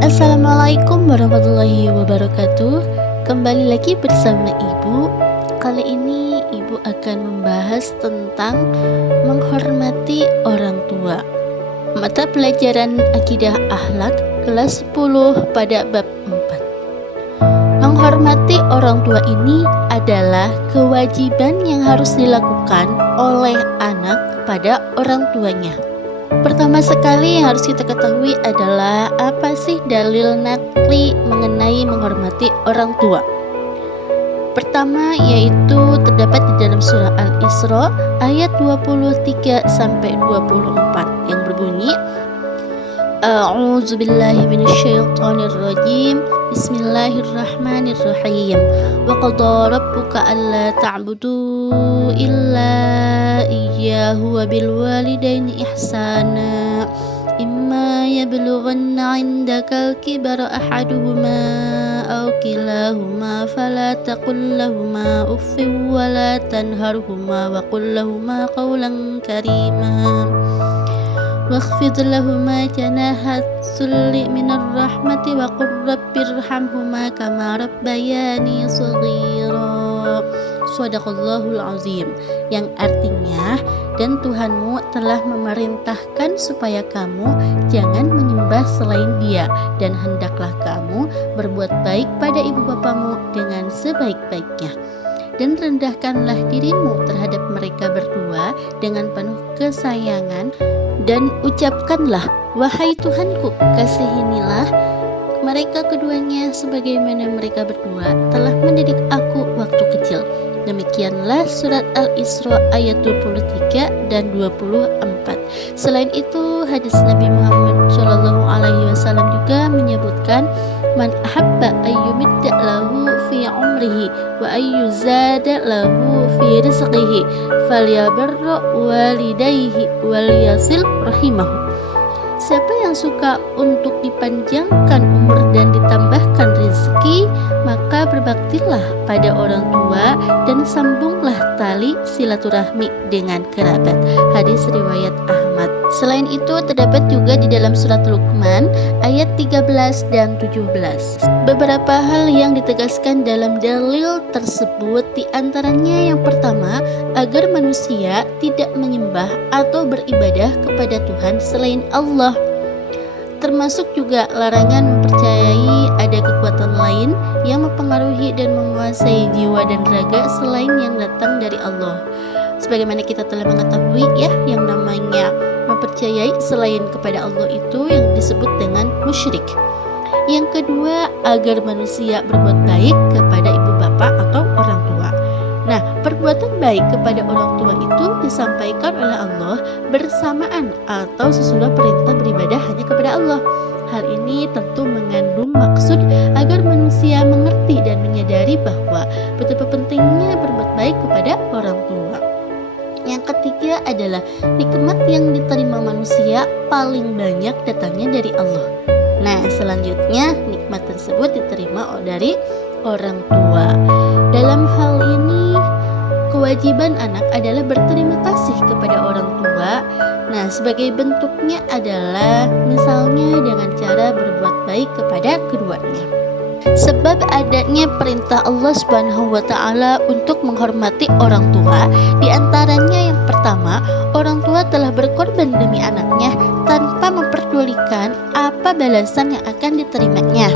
Assalamualaikum warahmatullahi wabarakatuh. Kembali lagi bersama Ibu. Kali ini Ibu akan membahas tentang menghormati orang tua. Mata pelajaran Akidah Akhlak kelas 10 pada bab 4. Menghormati orang tua ini adalah kewajiban yang harus dilakukan oleh anak pada orang tuanya. Pertama sekali yang harus kita ketahui adalah apa sih dalil nakli mengenai menghormati orang tua. Pertama yaitu terdapat di dalam surah Al-Isra ayat 23 sampai 24 yang berbunyi A'udzubillahi minasyaitonirrajim. Bismillahirrahmanirrahim. Wa qadara rabbuka alla ta'budu illa iyyahu wa bil walidaini ihsana. Imma yablughanna 'indaka al-kibara ahaduhuma aw kilahuma fala taqul lahumā uffin wa la tanharhumā wa qul lahumā qawlan karīmā. واخفض لهما جناح الذل من الرحمة وقل رب ارحمهما كما ربياني صغيرا. Shadaqallahul azim, yang artinya, dan Tuhanmu telah memerintahkan supaya kamu jangan menyembah selain Dia, dan hendaklah kamu berbuat baik pada ibu bapamu dengan sebaik-baiknya. Dan rendahkanlah dirimu terhadap mereka berdua dengan penuh kesayangan, dan ucapkanlah, wahai Tuhanku, kasihinilah mereka keduanya sebagaimana mereka berdua telah mendidik aku waktu kecil. Demikianlah surat Al-Isra ayat 23 dan 24. Selain itu, hadis Nabi Muhammad SAW juga menyebutkan, man ahabba ayyumidda lahu fi umrihi wa ayyuzada lahu fi rizqihi falyabarra walidayhi walyasil rahimahu. Siapa yang suka untuk dipanjangkan umur dan ditambahkan rezeki, maka berbaktilah pada orang tua dan sambunglah tali silaturahmi dengan kerabat. Hadis riwayat Ahmad. Selain itu terdapat juga di dalam surat Luqman ayat 13 dan 17. Beberapa hal yang ditegaskan dalam dalil tersebut, di antaranya yang pertama, agar manusia tidak menyembah atau beribadah kepada Tuhan selain Allah. Termasuk juga larangan mempercayai ada kekuatan lain yang mempengaruhi dan menguasai jiwa dan raga selain yang datang dari Allah. Sebagaimana kita telah mengetahui ya, yang namanya mempercayai selain kepada Allah itu yang disebut dengan musyrik. Yang kedua, agar manusia berbuat baik kepada ibu bapak atau orang tua. Nah, perbuatan baik kepada orang tua itu disampaikan oleh Allah bersamaan atau sesudah perintah beribadah hanya kepada Allah. Hal ini tentu mengandung maksud agar manusia mengerti dan menyadari bahwa betapa pentingnya berbuat baik kepada orang tua. Yang ketiga adalah nikmat yang diterima manusia paling banyak datangnya dari Allah. Nah, selanjutnya nikmat tersebut diterima dari orang tua. Dalam hal ini, kewajiban anak adalah berterima kasih kepada orang tua. Nah, sebagai bentuknya adalah misalnya dengan cara berbuat baik kepada keduanya. Sebab adanya perintah Allah Subhanahu wa taala untuk menghormati orang tua, di antaranya yang pertama, orang tua telah berkorban demi anaknya tanpa memperdulikan apa balasan yang akan diterimanya.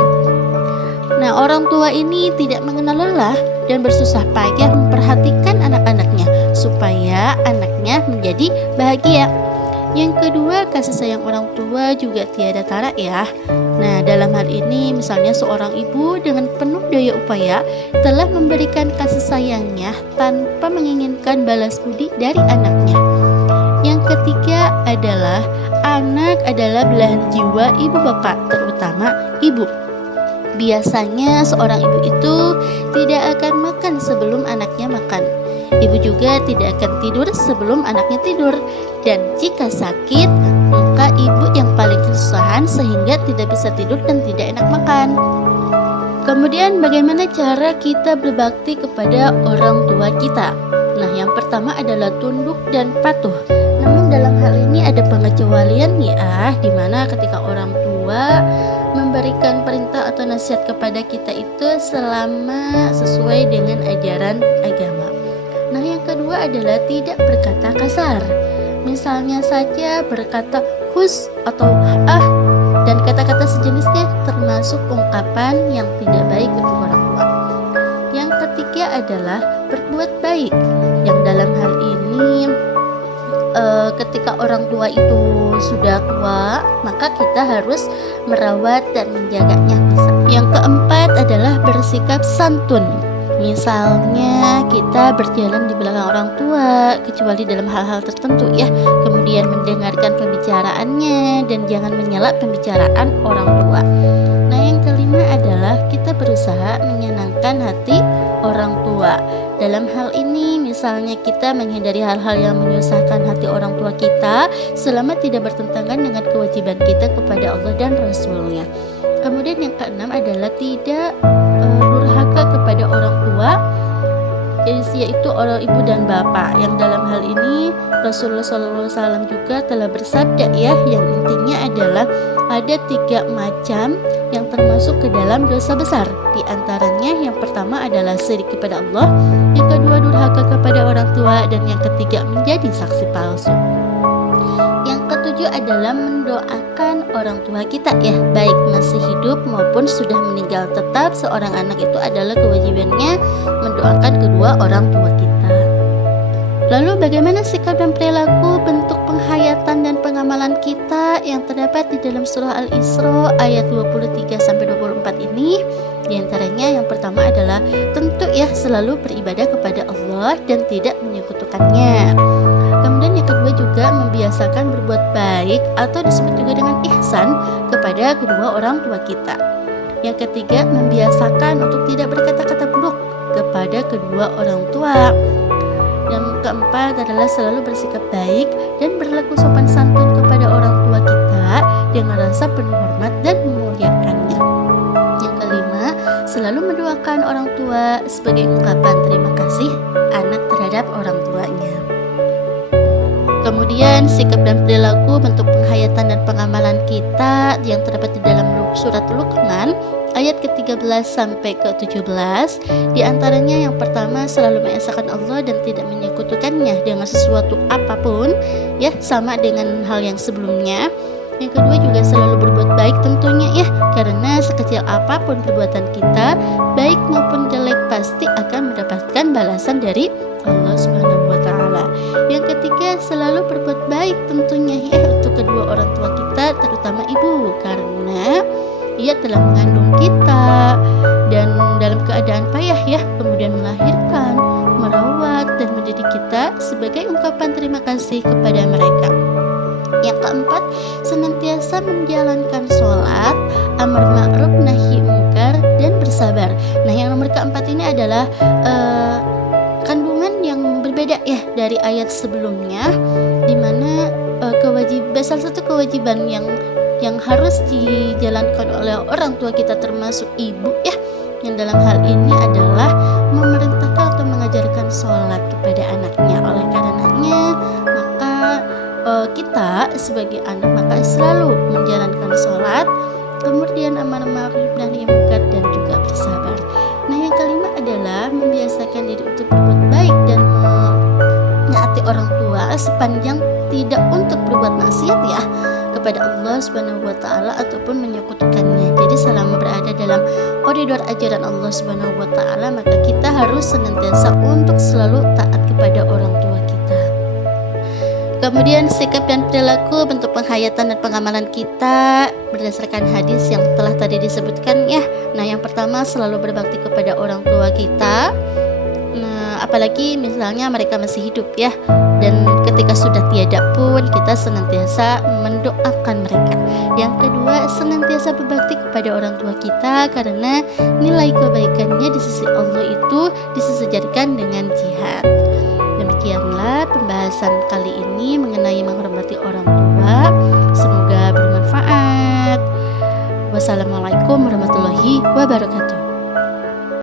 Nah, orang tua ini tidak mengenal lelah dan bersusah payah memperhatikan anak-anaknya supaya anaknya menjadi bahagia. Yang kedua, kasih sayang orang tua juga tiada tara ya. Nah, dalam hal ini misalnya seorang ibu dengan penuh daya upaya telah memberikan kasih sayangnya tanpa menginginkan balas budi dari anaknya. Yang ketiga adalah anak adalah belahan jiwa ibu bapak, terutama ibu. Biasanya seorang ibu itu tidak akan makan sebelum anaknya makan. Ibu juga tidak akan tidur sebelum anaknya tidur. Dan jika sakit, maka ibu yang paling kesusahan sehingga tidak bisa tidur dan tidak enak makan. Kemudian bagaimana cara kita berbakti kepada orang tua kita? Nah, yang pertama adalah tunduk dan patuh. Namun dalam hal ini ada pengecualian ya, di mana ketika orang tua memberi memberikan perintah atau nasihat kepada kita itu selama sesuai dengan ajaran agama. Nah, yang kedua adalah tidak berkata kasar. Misalnya saja berkata hus atau ah dan kata-kata sejenisnya termasuk ungkapan yang tidak baik untuk orang tua. Yang ketiga adalah berbuat baik. Yang dalam hal ini ketika orang tua itu sudah tua, maka kita harus merawat dan menjaganya. Yang keempat adalah bersikap santun. Misalnya kita berjalan di belakang orang tua, kecuali dalam hal-hal tertentu ya, kemudian mendengarkan pembicaraannya dan jangan menyela pembicaraan orang tua. Nah, yang kelima adalah kita berusaha menyenangkan hati orang tua. Dalam hal ini misalnya kita menghindari hal-hal yang menyusahkan hati orang tua kita selama tidak bertentangan dengan kewajiban kita kepada Allah dan Rasul-Nya. Kemudian yang keenam adalah tidak durhaka kepada orang tua, yaitu orang ibu dan bapak. Yang dalam hal ini Rasulullah SAW juga telah bersabda ya, yang intinya adalah ada 3 macam yang termasuk ke dalam dosa besar. Di antaranya yang pertama adalah syirik kepada Allah, yang kedua durhaka kepada orang tua, dan yang ketiga menjadi saksi palsu. Yang ketujuh adalah mendoakan orang tua kita ya, baik masih hidup maupun sudah meninggal. Tetap seorang anak itu adalah kewajibannya mendoakan kedua orang tua kita. Lalu bagaimana sikap dan perilaku bentuk penghayatan dan pengamalan kita yang terdapat di dalam surah Al-Isra ayat 23-24 ini? Di antaranya yang pertama adalah tentu ya selalu beribadah kepada Allah dan tidak menyekutukannya. Kemudian yang kedua juga membiasakan berbuat baik atau disebut juga dengan ihsan kepada kedua orang tua kita. Yang ketiga membiasakan untuk tidak berkata-kata buruk kepada kedua orang tua. Yang keempat adalah selalu bersikap baik dan berlaku sopan santun kepada orang tua kita dengan rasa penuh hormat dan memuliakannya. Yang kelima, selalu mendoakan orang tua sebagai ungkapan terima kasih anak terhadap orang tuanya. Kemudian sikap dan perilaku bentuk penghayatan dan pengamalan kita yang terdapat di dalam surat Luqman ayat ke-13 sampai ke-17. Di antaranya yang pertama selalu mengesahkan Allah dan tidak menyekutukannya dengan sesuatu apapun ya, sama dengan hal yang sebelumnya. Yang kedua juga selalu berbuat baik tentunya ya, karena sekecil apapun perbuatan kita baik maupun jelek pasti akan mendapatkan balasan dari Allah Subhanahu wa taala. Yang ketiga selalu berbuat baik tentunya ya untuk kedua orang tua kita, terutama ibu, karena ia telah mengandung kita dan dalam keadaan payah ya, kemudian melahirkan, merawat dan mendidik kita sebagai ungkapan terima kasih kepada mereka. Yang keempat, senantiasa menjalankan sholat, amar ma'ruf nahi mungkar, dan bersabar. Nah, yang nomor keempat ini adalah kandungan yang berbeda ya dari ayat sebelumnya, di mana salah satu kewajiban yang harus dijalankan oleh orang tua kita termasuk ibu ya, yang dalam hal ini adalah memerintahkan atau mengajarkan sholat kepada anaknya. Oleh karenanya maka kita sebagai anak maka selalu menjalankan sholat, kemudian amar ma'ruf nahi mungkar, dan juga bersabar. Nah, yang kelima adalah membiasakan diri untuk berbuat baik dan menaati orang tua sepanjang tidak untuk berbuat maksiat ya kepada Allah Subhanahu wa taala ataupun menyekutukannya. Jadi selama berada dalam koridor ajaran Allah Subhanahu wa taala, maka kita harus senantiasa untuk selalu taat kepada orang tua kita. Kemudian sikap dan perilaku bentuk penghayatan dan pengamalan kita berdasarkan hadis yang telah tadi disebutkan ya. Nah, yang pertama selalu berbakti kepada orang tua kita. Nah, apalagi misalnya mereka masih hidup ya, dan ketika sudah tiada pun kita senantiasa mendoakan mereka. Yang kedua, senantiasa berbakti kepada orang tua kita karena nilai kebaikannya di sisi Allah itu disejajarkan dengan jihad. Demikianlah pembahasan kali ini mengenai menghormati orang tua. Semoga bermanfaat. Wassalamualaikum warahmatullahi wabarakatuh.